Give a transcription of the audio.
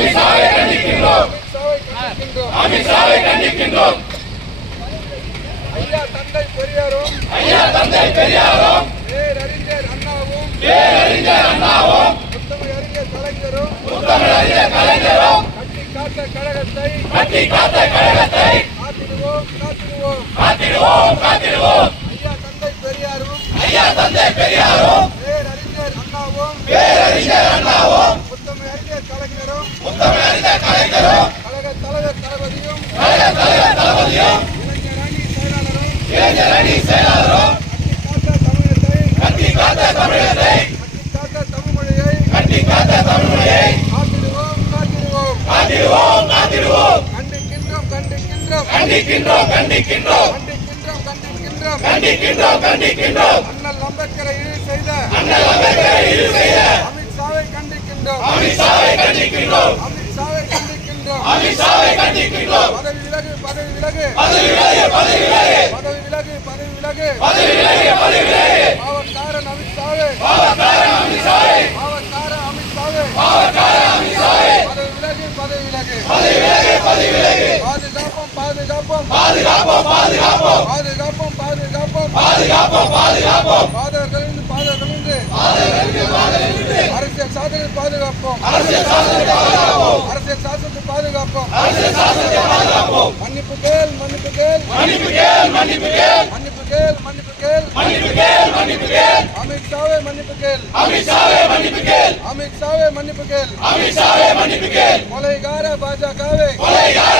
அமித்ஷாவை கண்டிக்கின்றோம் அமித்ஷாவை கண்டிக்கின்றோம் ஐயா தந்தை பெரியாரும் ஐயா தந்தை பெரியாரும் பேரறிஞர் அண்ணாவும் பேரறிஞர் அண்ணாவும் புத்தமிழ் அறிஞர் கலைஞரும் புத்தமிழ் அறிஞர் கலைஞரும் கட்டி காத்த கழகத்தை கட்டி காத்த கழகத்தை காத்திடுவோம் காத்திடுவோம் காத்திடுவோம் காத்திடுவோம் ஐயா தந்தை பெரியாரும் ஐயா தந்தை பெரியாரும் கண்டிக்கின்றோம் கண்டிக்கின்றோம் கண்டிக்கின்றோம் கண்டிக்கின்றோம் அண்ணல் அம்பேத்கரை இழிவு செய்த அண்ணல் அம்பேத்கரை இழிவு செய்த அமித்ஷாவை கண்டிக்கின்றோம். அமித்ஷாவை கண்டிக்கின்றோம். அமித்ஷாவை கண்டிக்கின்றோம். பதவி விலகு பதவி விலகு. பதவி விலகு பதவி விலகு. பதவி விலகு பதவி விலகு. பதவி விலகு பதவி விலகு. பாவக்காரன் அமித்ஷாவே. பாவக்காரன் அமித்ஷாவை. பாவக்காரன் அமித்ஷாவே. பாவக்காரன் அமித்ஷாவை. பதவி விலகு பதவி விலகு. பதவி விலகு பதவி விலகு. பாதுகாப்போம் பாதுகாப்போம். பாதுகாப்போம் பாதுகாப்போம். பாதுகாப்போம் பாதுகாப்போம். பாதுகாப்போம் பாதுகாப்போம். பாதகங்களிலிருந்து பாதகங்களிலிருந்து அரசியல் சாதனை பாதுகாப்போம். அரசியல் சாசனத்தை பாதுகாப்போம். சாசனத்தை பாதுகாப்போம். மன்னிப்பு கேள் மன்னிப்பு கேள். மன்னிப்பு கேள் மன்னிப்பு கேள். மன்னிப்பு கேள் மன்னிப்பு கேள். மன்னிப்பு கேள் மன்னிப்பு கேள். அமித்ஷாவே மன்னிப்பு கேள். அமித்ஷாவே மன்னிப்பு கேள். அமித்ஷாவே மன்னிப்பு கேள். அமித்ஷாவே மன்னிப்பு கேள். கொலைகார பாஜகவே. கொலைகார